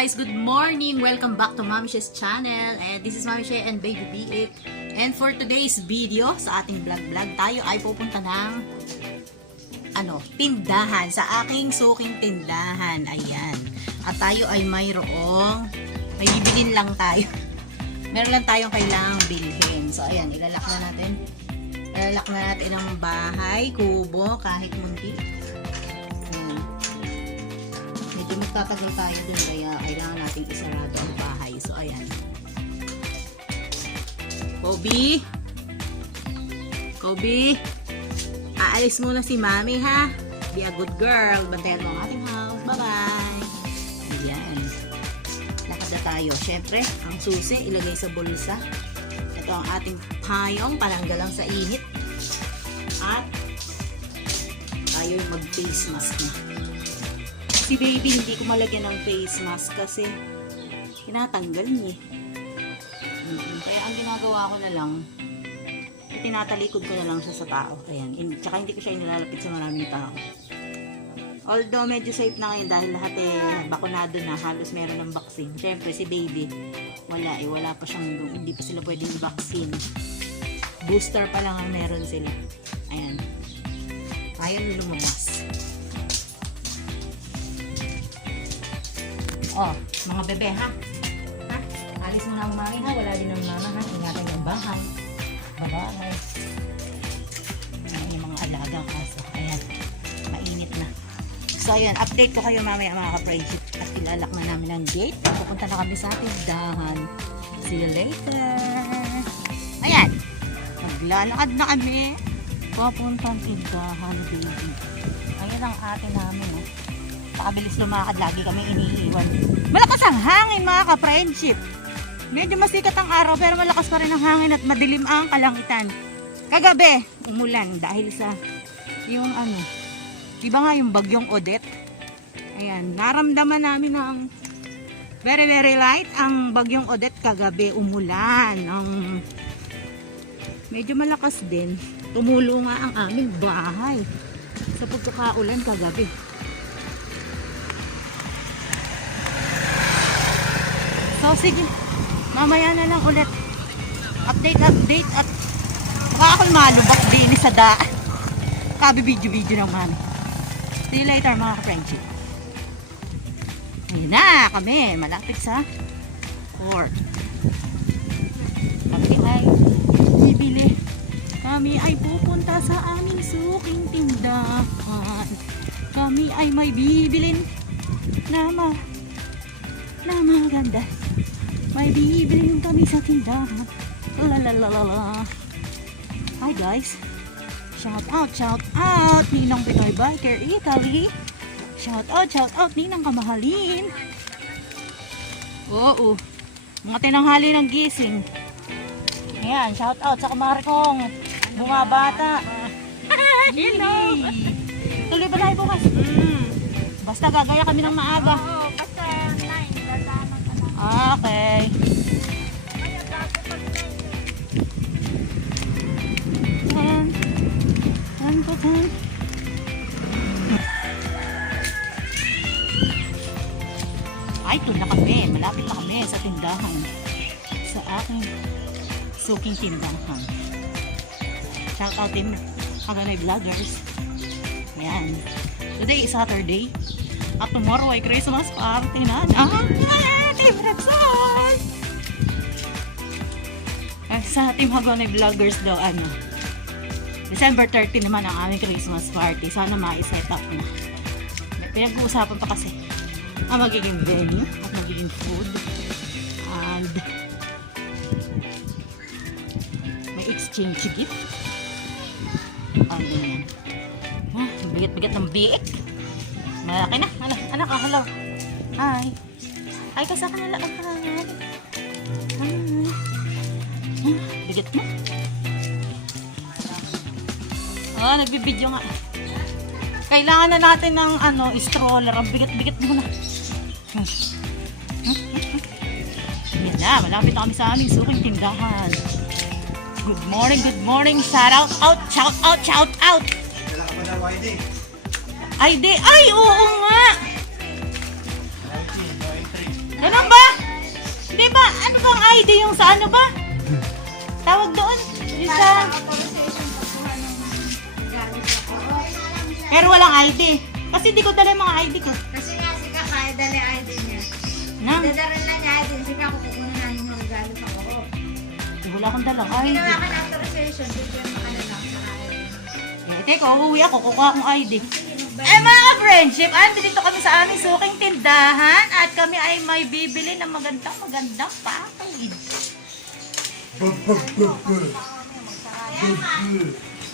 guys, good morning! Welcome back to Mami She's channel. And this is Mami She and Baby Biik. And for today's video, sa ating vlog, tayo ay pupunta ng tindahan. Sa aking suking tindahan. Ayan. At tayo ay may bibilin lang tayo. Meron lang tayong kailangang bilhin. So ayan, ilalak na natin. Ilalak na natin ang bahay, kubo, kahit munti. Medyo magtatagal tayo dun, kaya kailangan nating isarado ang bahay. So, ayan. Kobe! Aalis muna si Mami, ha? Be a good girl. Bantayan mo ang ating house. Bye-bye! Ayan. Lakad na tayo. Siyempre, ang susi, ilagay sa bulsa. Ito ang ating payong, pananggal lang sa init. At, tayo mag-face mask na. Si baby, hindi ko malagyan ng face mask kasi tinatanggal niya. Kaya ang ginagawa ko na lang, tinatalikod ko na lang siya sa tao. Ayan. Tsaka hindi ko siya inilalapit sa maraming tao. Although medyo safe na ngayon dahil lahat bakunado na, halos meron ng vaccine. Siyempre si baby, wala pa siyang, hindi pa sila pwedeng vaccine. Booster pa lang ang meron sila. Ayan. Ayaw na lumabas. Oh, mga bebe, ha? Alis mo na ang mami, ha? Wala din ang mama, ha? Ingatan yung bahay. Babahay. Ayan yung mga alaga kaso. Ayan. Mainit na. So, ayan. Update ko kayo mamaya, mga ka-friendship. At ilalak na namin ang gate. Pupunta na kami sa tindahan. See you later. Ayan. Maglalakad na kami. Papuntang tindahan, baby. Ayan ang atin namin, oh. Pakabilis lumakad, lagi kami iniiwan. Malakas ang hangin, mga ka-friendship. Medyo masikat ang araw pero malakas pa rin ang hangin at madilim ang kalangitan. Kagabi, umulan dahil sa yung diba nga yung bagyong Odette. Ayan, naramdaman namin ng very very light ang bagyong Odette kagabi, umulan. Medyo malakas din. Tumulo nga ang aming bahay sa pagkakaulan kagabi. So, sige. Mamaya na lang ulit. Update at baka ako'y malubak din sa daan. Kabi-video naman. See you later, mga ka-friendship. Ayun na kami. Malapit sa port. Kami ay bibili. Kami ay pupunta sa aming suking tindahan. Kami ay may bibilin na maganda. May bibilin kami sa tindahan. Lalalala. Hi guys. Shout out. Ninang Pinoy Biker Italy. Shout out. Ninang kamahalin. Oo. Mga tinanghali ng gising. Ayan. Shout out sa kumari kong bumabata. Hello. Tuloy ba tayo bukas? Basta gagaya kami ng maaga. Okay. Ay, ito na kami. Malapit na kami sa tindahan. Sa aking suking tindahan. Shout out din Haganay Vloggers. Ayan. Today is Saturday. At tomorrow ay Christmas party na. Sa Team Haganay Vloggers daw, December 30 naman ang aming Christmas party. Sana ma-set up na. Pinag-uusapan pa kasi ang magiging venue at magiging food. And may exchange gift. Ano yan? Bigat-bigat ng biik. Malaki na. Anak, hello. Hi. Ay, kasi ka nalang. Bigat mo. Nagbibideo nga. Kailangan na natin ng stroller. Ang bigat-bigat mo na. Yan na, malapit na kami sa aming suking tindahan. Good morning. Shout out. Wala ka pa daw ID. ID? Ay, oo nga. Ganun ba? Hindi ba? Ano bang ID yung sa ano ba? Tawag doon? Yung sa... Pero walang ID. Kasi di ko dala yung mga ID ko. Kasi nga si Kakaya dali ID niya. Nang? Dadala na niya ID. Sige ako kukunin namin yung regalo sa ko. Wala akong dalang ID. Ginawa ka ng authorization. Bigyan mo ka na lang sa ID. Teka, uuwi ako. Kukuha akong ID. Mga ka-friendship, dito kami sa aming suking tindahan at kami ay may bibili ng magandang package.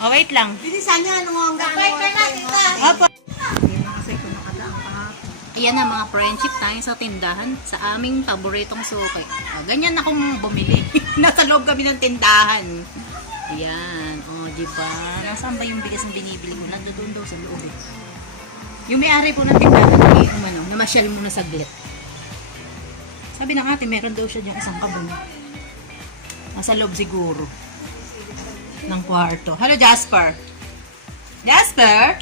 Oh, wait lang. Bilisan niya. Ano ang gagawin ka na, tita? Opo. Ayan na mga friendship tayo sa tindahan sa aming paboritong suki. Ganyan akong bumili. Nasa loob kami ng tindahan. Ayan. O, diba? Nasaan ba yung bigas ng binibili mo? Nandoon daw sa loob eh. Yung may-ari po ng tindahan, namasyal muna saglit. Sabi ng ate, meron daw siya dyan isang kabon. Nasa loob siguro. Ng kwarto. Hello, Jasper. Jasper?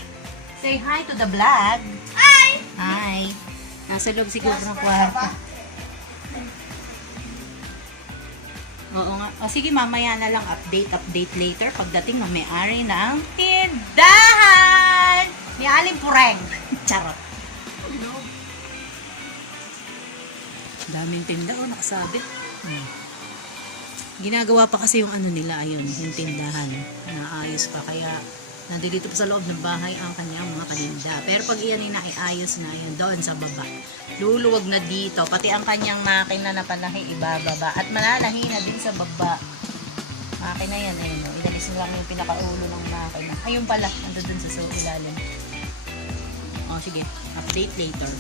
Say hi to the vlog. Hi! Hi. Nasa loob siguro ng kwarto. Oo nga. O sige, mamaya na lang update later pagdating ng may-ari ng tindahan ni Aling Pureng. Charot. Daming tinda nakasabit. Ginagawa pa kasi yung ano nila, ayun, yung tindahan. Naayos pa, kaya nandito pa sa loob ng bahay ang kanyang mga paninda. Pero pag iyan ay naiayos na yun doon sa baba, luluwag na dito. Pati ang kanyang makina na panahi, ibababa. At malalahi na din sa baba. Makina yan, ayun. Inalis na lang yung pinakaulo ng makina. Ayun pala, ando dun sa ilalim. O, sige. Update later.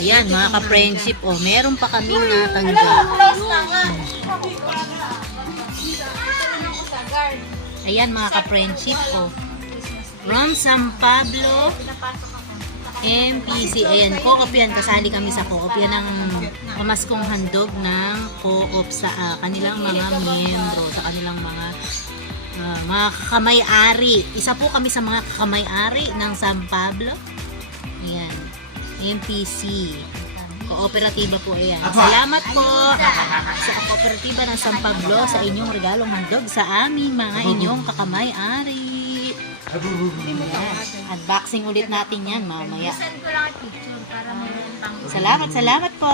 Ayan, mga ka-friendship. O, meron pa kaming natanggap. Ayan, mga ka-friendship. O, from San Pablo, MPC. Ayan, co-op yan. Kasali kami sa co-op. Yan ang pamaskong handog ng co-op sa kanilang mga miyembro, sa kanilang mga kakamay-ari. Isa po kami sa mga kakamay-ari ng San Pablo. Ayan. MPC. Kooperatiba po ayan. Salamat po sa kooperatiba ng San Pablo sa inyong regalong handog sa aming mga inyong kakamay-ari. Ayan. Unboxing ulit natin yan mamaya. Send ko lang ang picture para mayroon pang... Salamat po.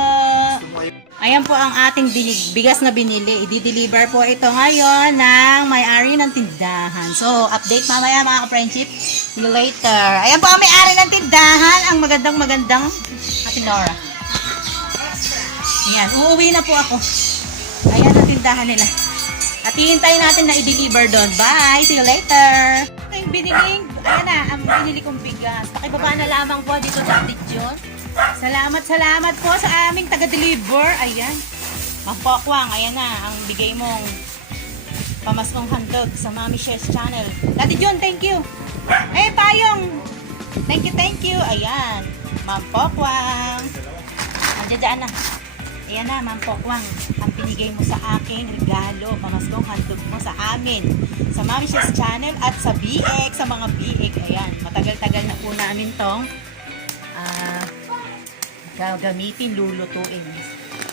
Ayan po ang ating bigas na binili. I-deliver po ito ngayon ng may-ari ng tindahan. So, update mamaya mga ka-friendship. See you later. Ayan po ang may-ari ng tindahan. Ang magandang Ate Nora. Ayan, uuwi na po ako. Ayan ang tindahan nila. At hihintayin natin na i-deliver doon. Bye! See you later! Ang biniling, ayan na, ang binili kong bigas. Pakibaba na lamang po dito sa Dijon. Salamat po sa aming taga-deliver. Ayan. Magpokwang, ayan na, ang bigay mong pamaskong handog sa Mami Chef's channel. Dati John, thank you. Eh, Payong. Thank you. Ayan. Ma'am Pokwang. Andiyan na. Ayan na, Ma'am Pokwang. Ang binigay mo sa aking regalo, pamaskong handog mo sa amin. Sa Mami Chef's channel at sa BX, sa mga BX. Ayan, matagal-tagal na po namin tong gagamitin, lulutuin.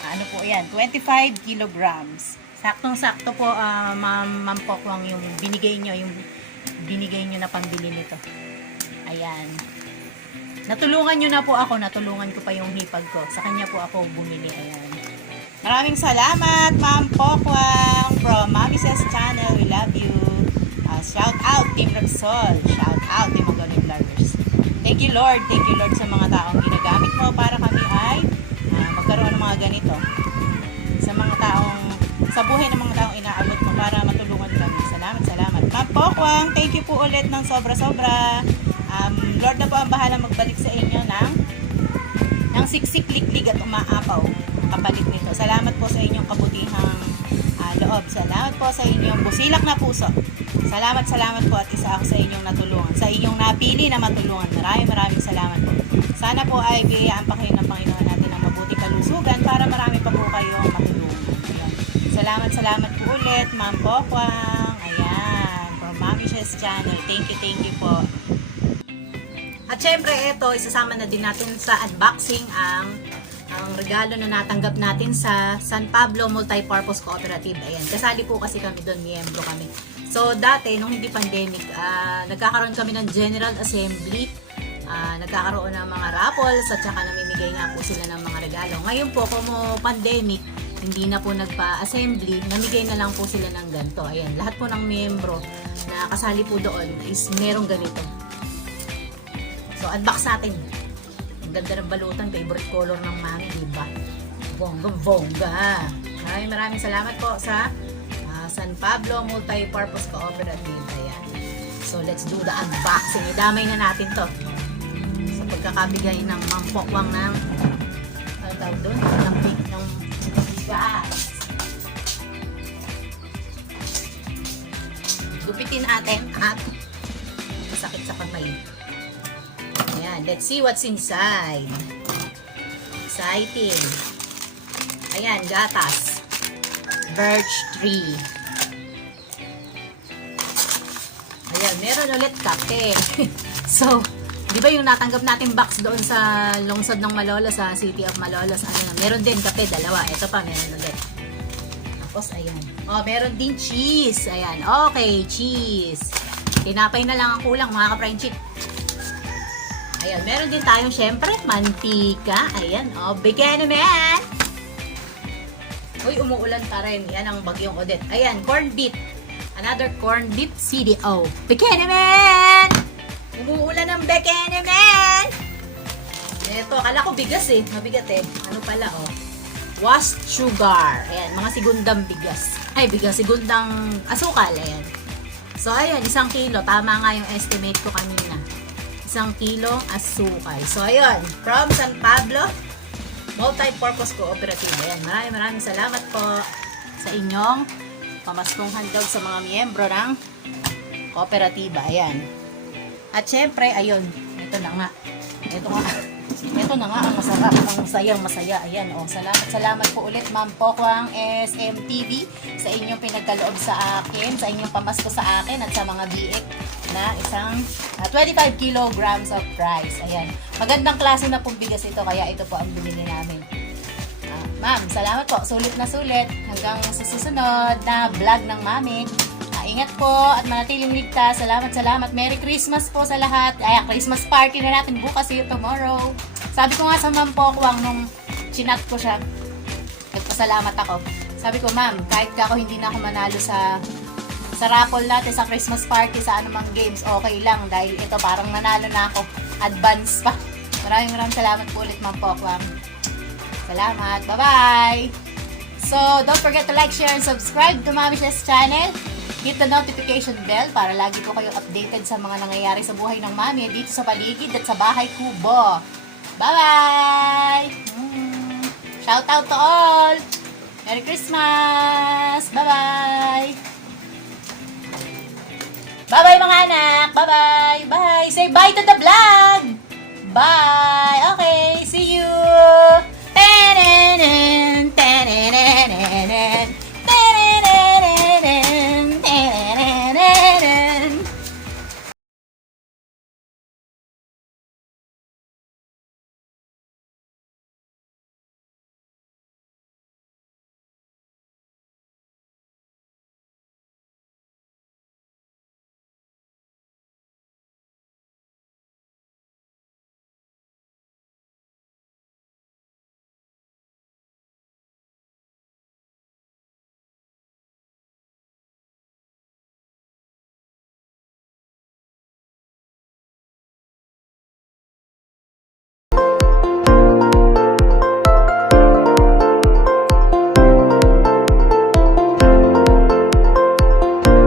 Ano po yan? 25 kilograms. Saktong-sakto po, Ma'am Pokwang, yung binigay nyo na pambili nito. Ayan. Natulungan nyo na po ako. Natulungan ko pa yung hipag ko. Sa kanya po ako bumili. Ayan. Maraming salamat, Ma'am Pokwang, from Mami Says Channel. We love you. Shout out, Team Repsol. Shout out, Team Magaling Vloggers. Thank you, Lord. Thank you, Lord, sa mga taong ginagamit mo para kami ay magkaroon ng mga ganito. Sa buhay ng mga taong inaabot mo para matulungan kami. Salamat. Ma'am Pokwang, thank you po ulit ng sobra-sobra. Lord na po ang bahala magbalik sa inyo ng siksik, liklig at umaapaw kapalit nito. Salamat po sa inyong kabutihang loob. Salamat po sa inyong busilak na puso. Salamat po at isa ako sa inyong natulungan. Sa inyong napili na matulungan. Maraming salamat po. Sana po ay biyayaan pa kayo ng Panginoon natin ng mabuting kalusugan para marami pa po kayong matulungan. Ayan. Salamat po ulit, Ma'am Pokwang. Ayan. From Mami Chef's Channel. Thank you po. At syempre ito, isasama na din natin sa unboxing ang ang regalo na natanggap natin sa San Pablo Multipurpose Cooperative. Ayan, kasali po kasi kami doon, miyembro kami. So, dati, nung hindi pandemic, nagkakaroon kami ng General Assembly, nagkakaroon ng mga raffles, at saka namimigay nga po sila ng mga regalo. Ngayon po, kung pandemic, hindi na po nagpa-assembly, namigay na lang po sila ng ganito. Ayan, lahat po ng miyembro na kasali po doon is merong ganito. So, unbox natin. Ang ganda ng balutan, favorite color ng mami, diba? Bongga-bongga. Maraming salamat po sa San Pablo Multipurpose Cooperative. Ayan. So, let's do the unboxing. Idamay na natin to. Sa pagkakabigay ng mampokwang ng ano tawag doon? Ng bigas. Gupitin natin at sakit sa kamay. Ayan, let's see what's inside. Exciting. Ayan, gatas. Birch tree. Ayan, meron ulit kape. So, di ba yung natanggap natin box doon sa lungsod ng Malolos, sa City of Malolos, meron din kape, dalawa. Ito pa, meron ulit. Tapos, ayan. Oh, meron din cheese. Ayan, okay, cheese. Tinapay na lang ang kulang, mga ka-friend chick. Ayan, meron din tayong, syempre, mantika. Ayan, oh, bigyan naman. Uy, umuulan pa rin. Yan ang bagyong Odette. Ayan, corned beef. Another corned beef CDO. Bigyan naman! Umuulan ng bigyan naman! Ito, akala ko bigas eh. Mabigat eh. Ano pala, oh. Washed sugar. Ayan, mga segundang bigas. Ay, bigas. Segundang asukal. Ayan. So, ayan, 1 kilo. Tama nga yung estimate ko kanina. 1 kilong asukal. So, ayun. From San Pablo Multipurpose Cooperative. Ayan, maraming salamat po sa inyong pamaskong handog sa mga miyembro ng kooperatiba. Ayan. At syempre, ayun, ito na nga. Ito na nga ang masarap, ang masaya. Ayan, oh, salamat po ulit, Ma'am Pokwang SMTV, sa inyong pinagkaloob sa akin, sa inyong pamasko sa akin, at sa mga biik na isang 25 kilograms of rice. Ayan. Magandang klase na pong bigas ito, kaya ito po ang binili namin. Ma'am, salamat po. Sulit na sulit. Hanggang sa susunod na vlog ng mami. Ingat po at manatiling ligtas. Salamat. Merry Christmas po sa lahat. Ay, Christmas party na natin bukas, see you tomorrow. Sabi ko nga sa Ma'am Pokwang nung chinat ko siya, nagpasalamat ako. Sabi ko, ma'am, kahit ako hindi na ako manalo sa raffle natin sa Christmas party, sa anumang games, okay lang. Dahil ito parang nanalo na ako. Advance pa. Maraming salamat po ulit, Ma'am Pokwang. Salamat. Bye-bye! So, don't forget to like, share, and subscribe to Mami Shess channel. Hit the notification bell para lagi po kayo updated sa mga nangyayari sa buhay ng Mami dito sa paligid at sa bahay kubo. Bye-bye! Shout out to all! Merry Christmas! Bye-bye! Bye-bye mga anak! Bye-bye! Bye! Say bye to the vlog! Bye!